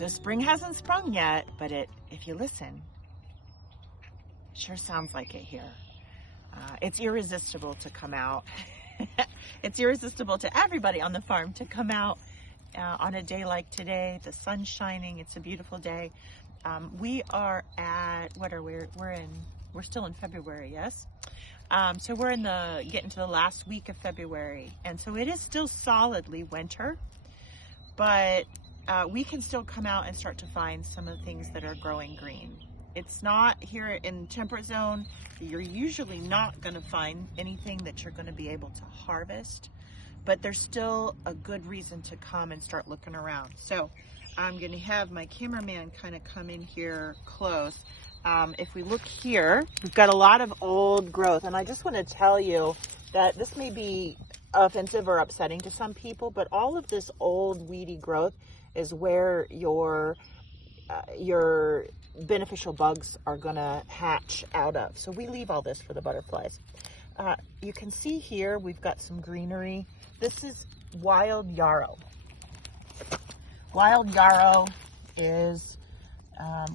So spring hasn't sprung yet, but if you listen, it sure sounds like it here. It's irresistible to come out. It's irresistible to everybody on the farm to come out on a day like today. The sun's shining. It's a beautiful day. We are at, we're still in February, yes? So we're getting to the last week of February. And so it is still solidly winter, but we can still come out and start to find some of the things that are growing green. It's not here in temperate zone. You're usually not going to find anything that you're going to be able to harvest, but there's still a good reason to come and start looking around. So I'm going to have my cameraman kind of come in here close. If we look here, we've got a lot of old growth, and I just want to tell you that this may be offensive or upsetting to some people, but all of this old weedy growth is where your beneficial bugs are going to hatch out of. So we leave all this for the butterflies. You can see here we've got some greenery. This is wild yarrow. Wild yarrow is,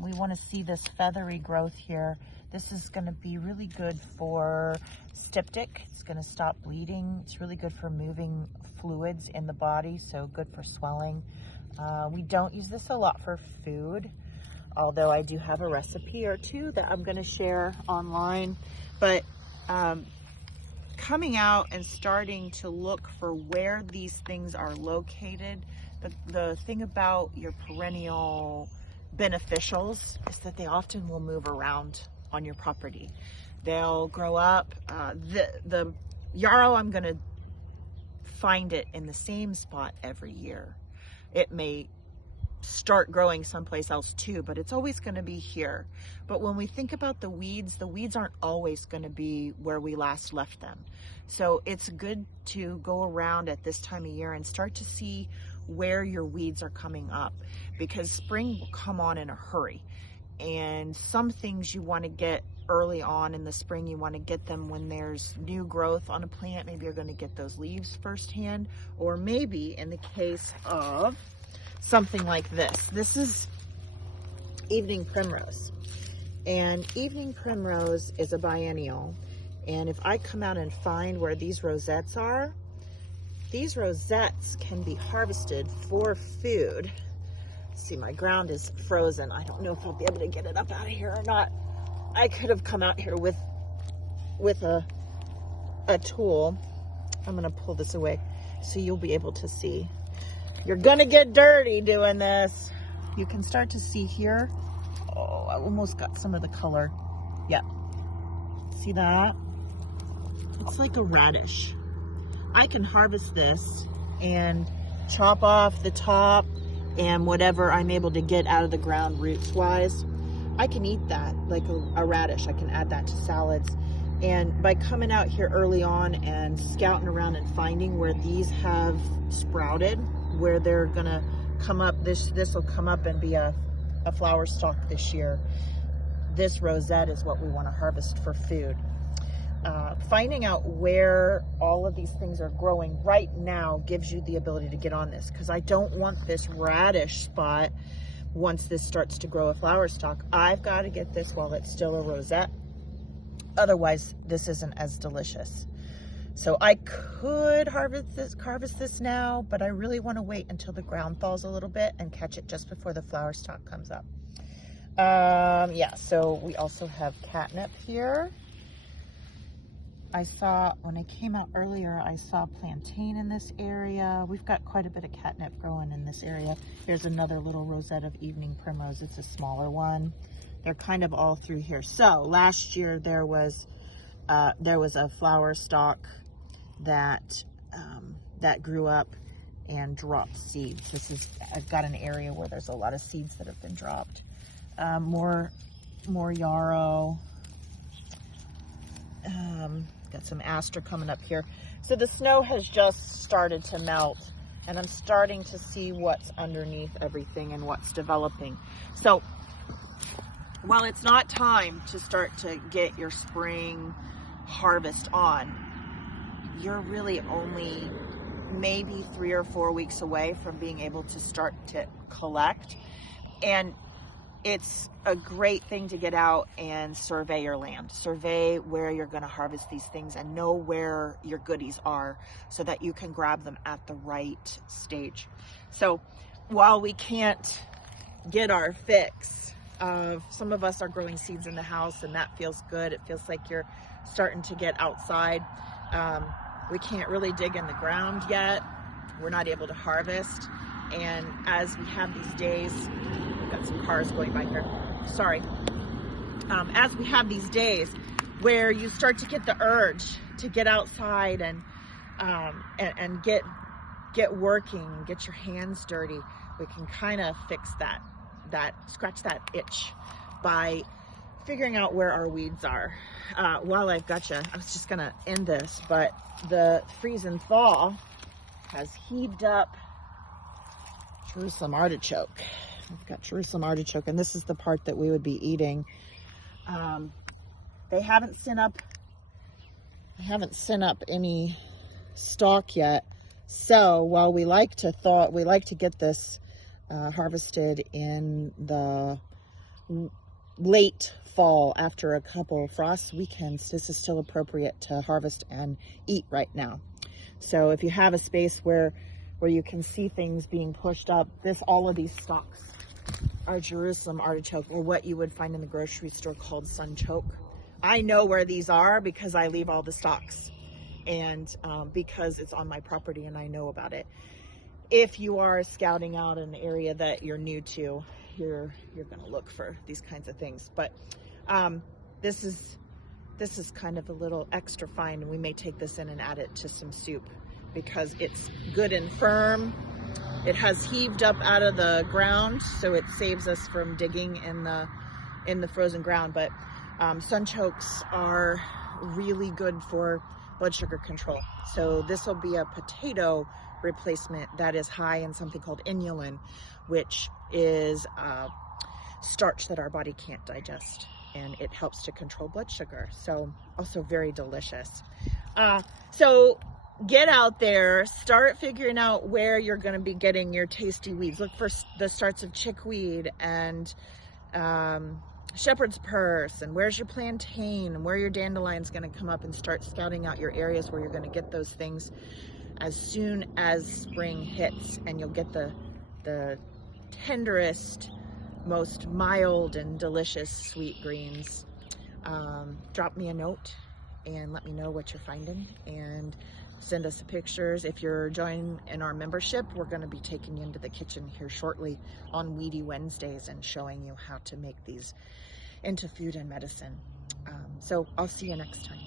we want to see this feathery growth here. This is going to be really good for styptic. It's going to stop bleeding. It's really good for moving fluids in the body, so good for swelling. We don't use this a lot for food, although I do have a recipe or two that I'm going to share online. But coming out and starting to look for where these things are located, the thing about your perennial beneficials is that they often will move around on your property. They'll grow up. The yarrow, I'm going to find it in the same spot every year. It may start growing someplace else too, but it's always going to be here. But when we think about the weeds aren't always going to be where we last left them. So it's good to go around at this time of year and start to see where your weeds are coming up, because spring will come on in a hurry. And some things you want to get early on in the spring. You want to get them when there's new growth on a plant. Maybe you're going to get those leaves firsthand, or maybe in the case of something like this. This is evening primrose, and evening primrose is a biennial. And if I come out and find where these rosettes are, these rosettes can be harvested for food. See, my ground is frozen. I don't know if I'll be able to get it up out of here or not. I could have come out here with a tool. I'm gonna pull this away so you'll be able to see. You're gonna get dirty doing this. You can start to see here. Oh, I almost got some of the color. Yeah, see that? It's like a radish. I can harvest this and chop off the top and whatever I'm able to get out of the ground roots wise. I can eat that like a radish. I can add that to salads. And by coming out here early on and scouting around and finding where these have sprouted, where they're gonna come up, this will come up and be a flower stalk this year. This rosette is what we want to harvest for food. Finding out where all of these things are growing right now gives you the ability to get on this, because I don't want this radish spot once this starts to grow a flower stalk. I've got to get this while it's still a rosette. Otherwise, this isn't as delicious. So I could harvest this now, but I really want to wait until the ground thaws a little bit and catch it just before the flower stalk comes up. Yeah, so we also have catnip here. I saw, when I came out earlier, I saw plantain in this area. We've got quite a bit of catnip growing in this area. Here's another little rosette of evening primrose. It's a smaller one. They're kind of all through here. So last year there was a flower stalk that grew up and dropped seeds. I've got an area where there's a lot of seeds that have been dropped. More yarrow. Got some aster coming up here. So the snow has just started to melt, and I'm starting to see what's underneath everything and what's developing. So while it's not time to start to get your spring harvest on, you're really only maybe 3 or 4 weeks away from being able to start to collect. And it's a great thing to get out and survey your land, survey where you're going to harvest these things, and know where your goodies are so that you can grab them at the right stage. So while we can't get our fix of, some of us are growing seeds in the house, and that feels good. It feels like you're starting to get outside. We can't really dig in the ground yet. We're not able to harvest. And as we have these days, we've got some cars going by here, sorry. As we have these days where you start to get the urge to get outside and get working, get your hands dirty, we can kind of fix that scratch that itch by figuring out where our weeds are. While I've got you, I was just gonna end this, but the freeze and thaw has heaved up Jerusalem artichoke. I've got Jerusalem artichoke, and this is the part that we would be eating. They haven't sent up any stalk yet. So while we like to get this harvested in the late fall after a couple frost weekends, this is still appropriate to harvest and eat right now. So if you have a space where you can see things being pushed up, all of these stalks are Jerusalem artichoke, or what you would find in the grocery store called sunchoke. I know where these are because I leave all the stalks, and because it's on my property and I know about it. If you are scouting out an area that you're new to, you're going to look for these kinds of things. But this is kind of a little extra fine, and we may take this in and add it to some soup because it's good and firm. It has heaved up out of the ground, so it saves us from digging in the frozen ground. But sunchokes are really good for blood sugar control. So this will be a potato replacement that is high in something called inulin, which is starch that our body can't digest, and it helps to control blood sugar. So also very delicious. So get out there, start figuring out where you're going to be getting your tasty weeds. Look for the starts of chickweed and shepherd's purse, and where's your plantain, and where your dandelion's going to come up, and start scouting out your areas where you're going to get those things as soon as spring hits, and you'll get the tenderest, most mild and delicious sweet greens. Drop me a note and let me know what you're finding, and send us pictures. If you're joining in our membership, we're going to be taking you into the kitchen here shortly on Weedy Wednesdays and showing you how to make these into food and medicine. So I'll see you next time.